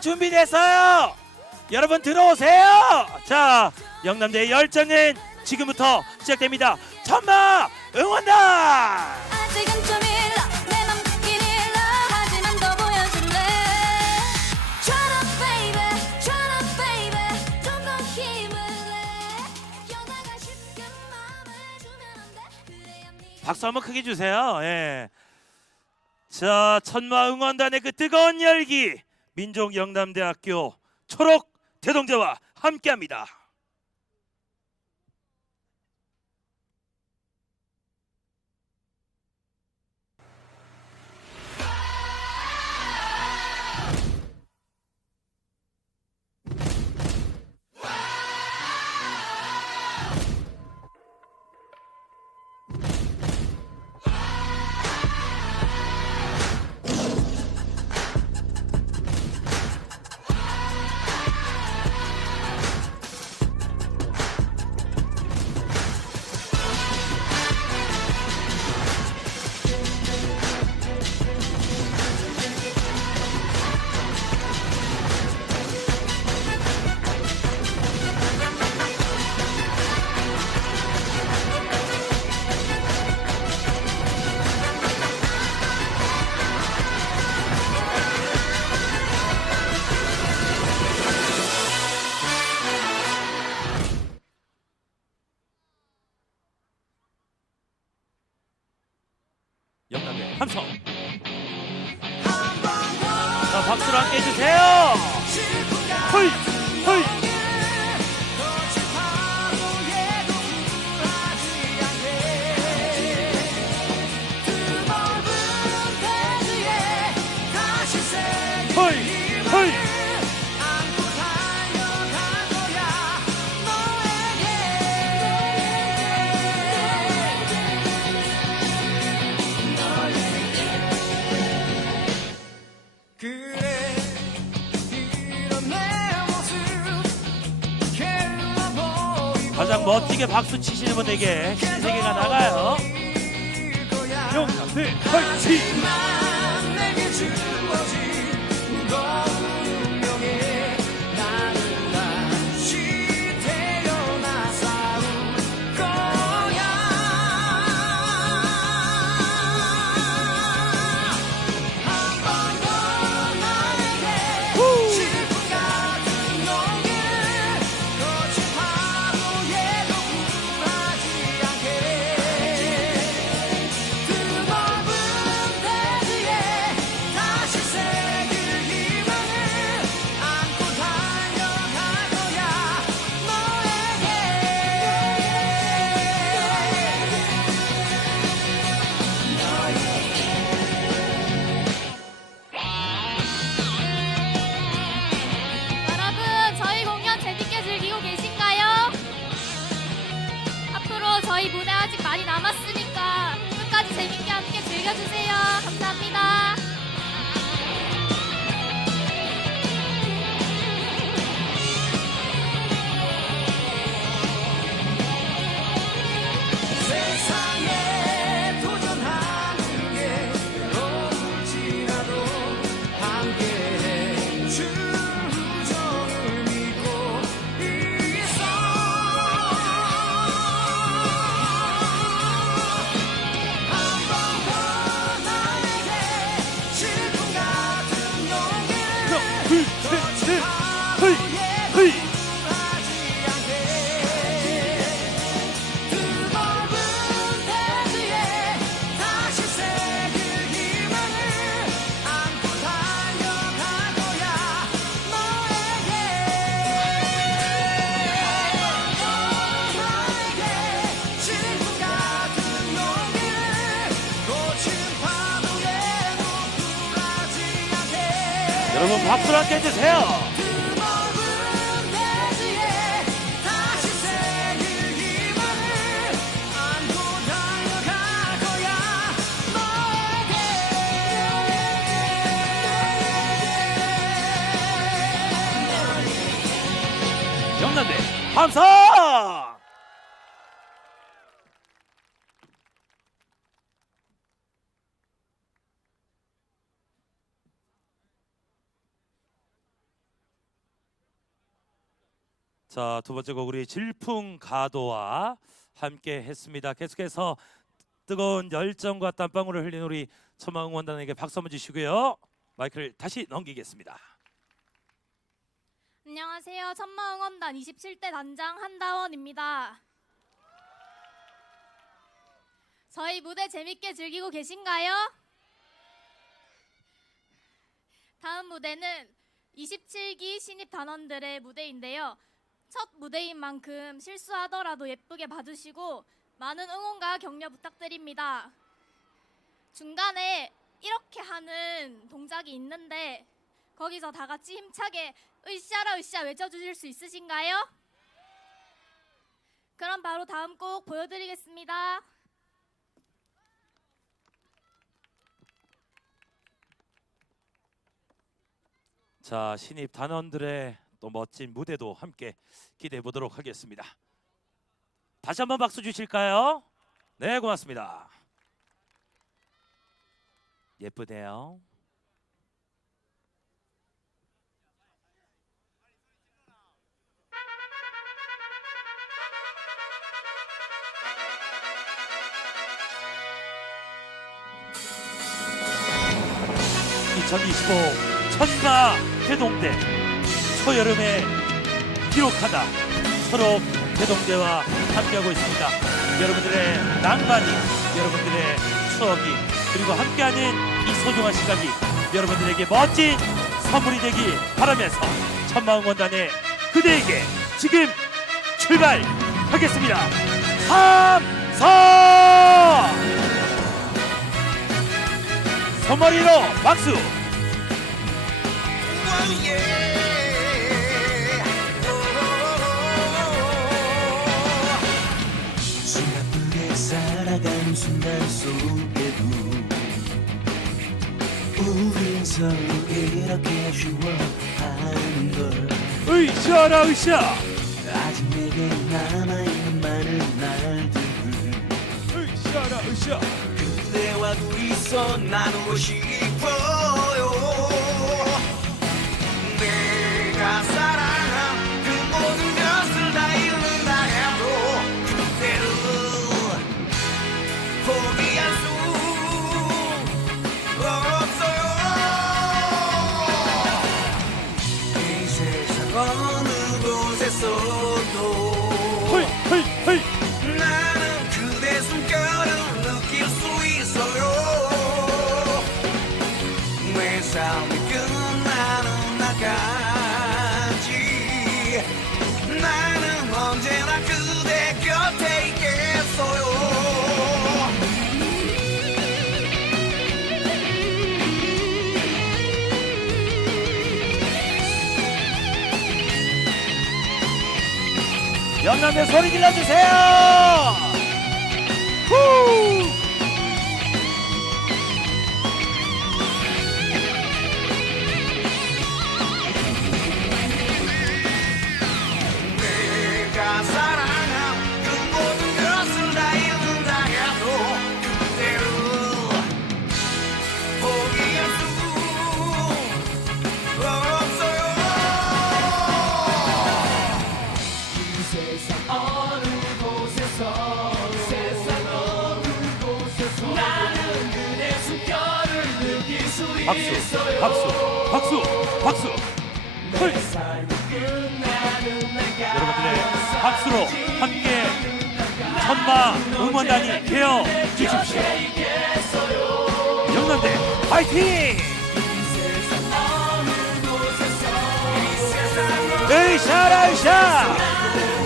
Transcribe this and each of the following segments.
준비됐어요. 여러분 들어오세요. 자, 영남대의 열정은 지금부터 시작됩니다. 천마 응원단. 아직은 좀 일러 내맘 듣긴 일러 하지만 더 보여줄래 Try to baby Try to baby 좀 더 힘을 내 여자가 쉽게 마음을 주면 안돼 그래야 네 박수 한번 크게 주세요. 예. 자, 천마 응원단의 그 뜨거운 열기 민족 영남대학교 초록 대동제와 함께합니다. 멋지게 박수 치시는 분에게 신세계가 나가요. 영남대 화이팅! 박수로 함께 너에게 영남대 함성! 자, 두 번째 곡 우리 질풍가도와 함께 했습니다. 계속해서 뜨거운 열정과 땀방울을 흘린 우리 천마 응원단에게 박수 한번 주시고요. 마이크를 다시 넘기겠습니다. 안녕하세요. 천마 응원단 27대 단장 한다원입니다. 저희 무대 재밌게 즐기고 계신가요? 다음 무대는 27기 신입 단원들의 무대인데요. 첫 무대인 만큼 실수하더라도 예쁘게 봐주시고 많은 응원과 격려 부탁드립니다. 중간에 이렇게 하는 동작이 있는데 거기서 다 같이 힘차게 으쌰라 으쌰 외쳐주실 수 있으신가요? 그럼 바로 다음 곡 보여드리겠습니다. 자, 신입 단원들의 또 멋진 무대도 함께 기대해 보도록 하겠습니다. 다시 한번 박수 주실까요? 네, 고맙습니다. 예쁘네요. (2025) 천마 대동대 초여름에 기록하다 서로 대동대와 함께하고 있습니다. 여러분들의 낭만이 여러분들의 추억이 그리고 함께하는 이 소중한 시각이 여러분들에게 멋진 선물이 되기 바라면서 천마응원단의 그대에게 지금 출발하겠습니다. 함성 손머리로 박수! 숨가 순간 속에도 우린 서로 이렇게 아쉬워하는 걸. 으쌰라 으쌰 아직 내게 남아있는 많은 날들 으쌰라 으쌰 그대와 둘이서 나누고 싶어 영남대 소리 질러주세요! 후 박수 박수 박수 박수. 헐. 여러분들의 박수로 함께 천마 응원단이 되어 주십시오. 영남대 파이팅! 으쌰라 으쌰!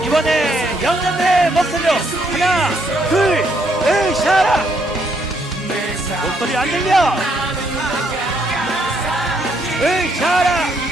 이번에 영남대 목소리로 하나 둘 으쌰라! 목소리 안 들려 으쌰라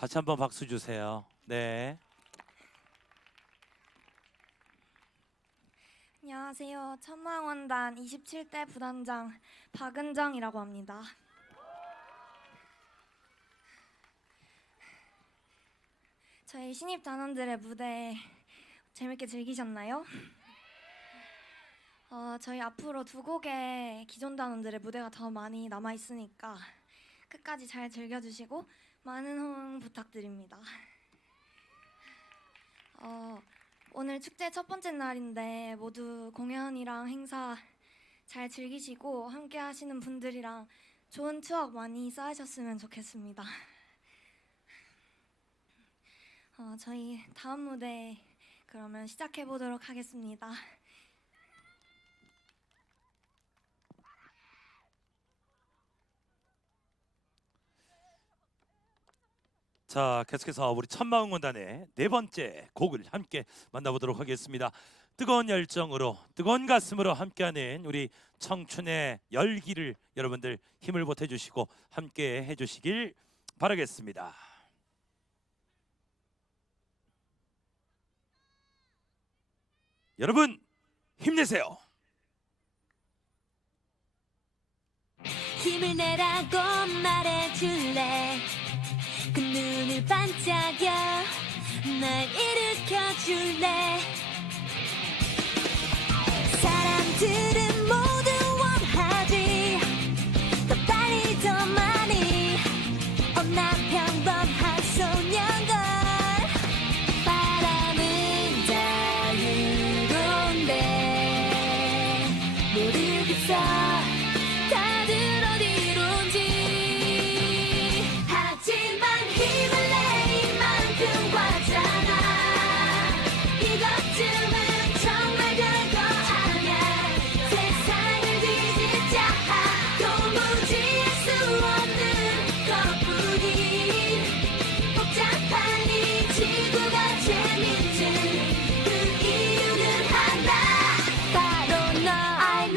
다시 한번 박수 주세요. 네. 안녕하세요. 천마원단 27대 부단장 박은정이라고 합니다. 저희 신입 단원들의 무대 재밌게 즐기셨나요? 어, 저희 앞으로 두 곡의 기존 단원들의 무대가 더 많이 남아 있으니까 끝까지 잘 즐겨주시고 많은 호응 부탁드립니다. 어, 오늘 축제 첫 번째 날인데 모두 공연이랑 행사 잘 즐기시고 함께 하시는 분들이랑 좋은 추억 많이 쌓으셨으면 좋겠습니다. 어, 저희 다음 무대 그러면 시작해 보도록 하겠습니다. 자, 계속해서 우리 천마응원단의 네 번째 곡을 함께 만나보도록 하겠습니다. 뜨거운 열정으로 뜨거운 가슴으로 함께하는 우리 청춘의 열기를 여러분들 힘을 보태주시고 함께 해주시길 바라겠습니다. 여러분 힘내세요. 힘을 내라고 말해줄래 그 눈을 반짝여 날 일으켜 줄래? 사람들은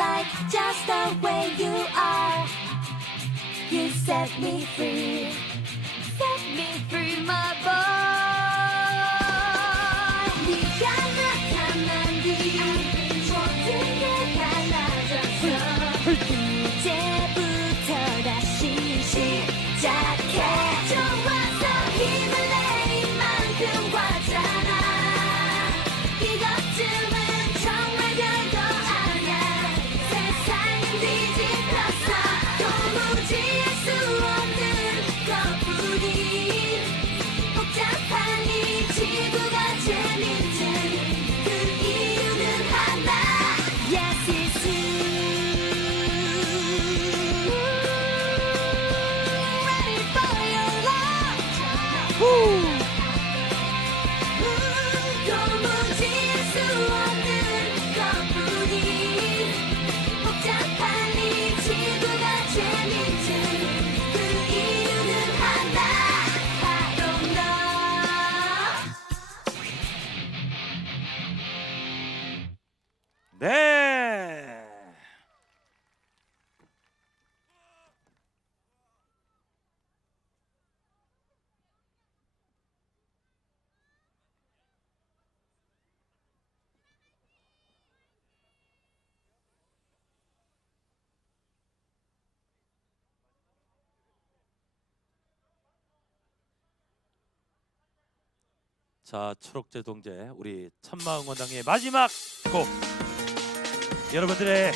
like just the way you are. You set me free. Set me free my boy 네. 자, 초록제 동제 우리 천마응원당의 마지막 곡 여러분들의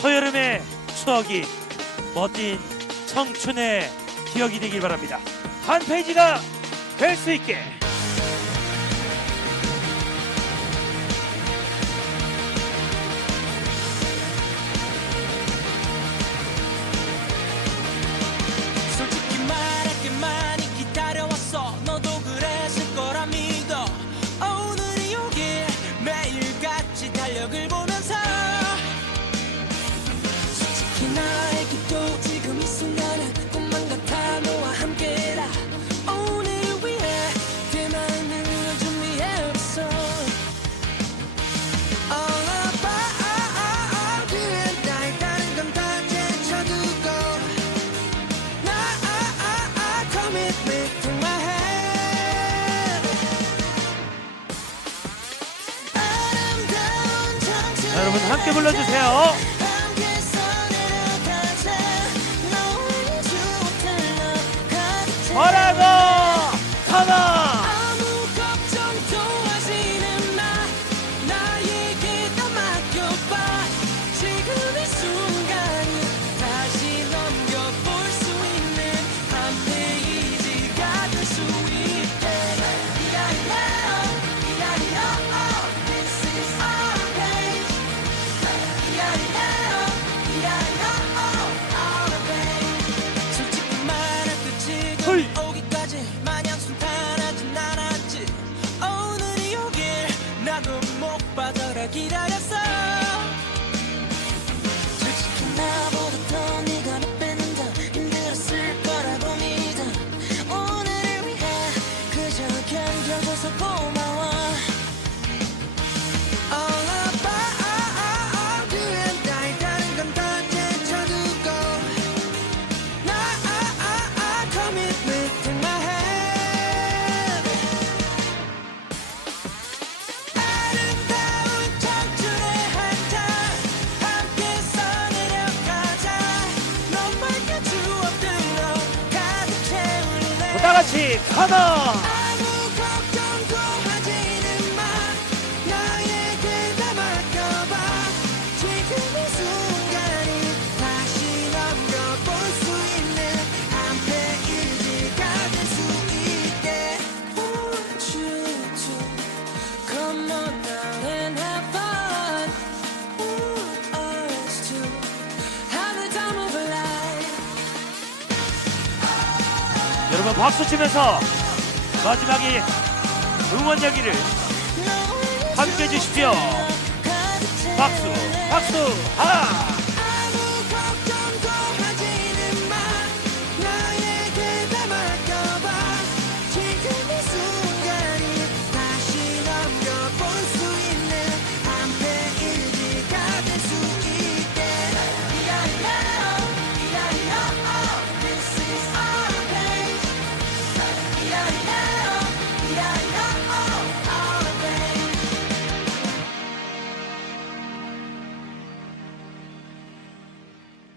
초여름의 추억이 멋진 청춘의 기억이 되길 바랍니다. 한 페이지가 될 수 있게. 불러주세요. was a boy. 박수 치면서 마지막에 응원 이야기를 함께 해주십시오. 박수, 박수, 하나!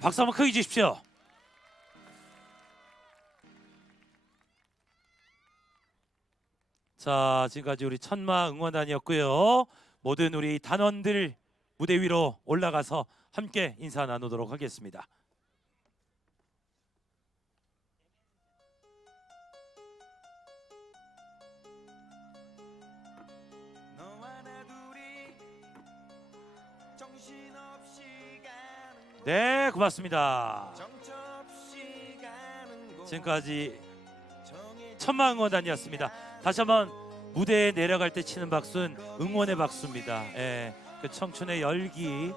박수 한번 크게 주십시오. 자, 지금까지 우리 천마 응원단이었고요. 모든 우리 단원들 무대 위로 올라가서 함께 인사 나누도록 하겠습니다. 네, 고맙습니다. 지금까지 천만 응원단이었습니다. 다시 한번 무대에 내려갈 때 치는 박수는 응원의 박수입니다. 예, 그 청춘의 열기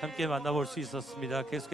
함께 만나볼 수 있었습니다. 계속.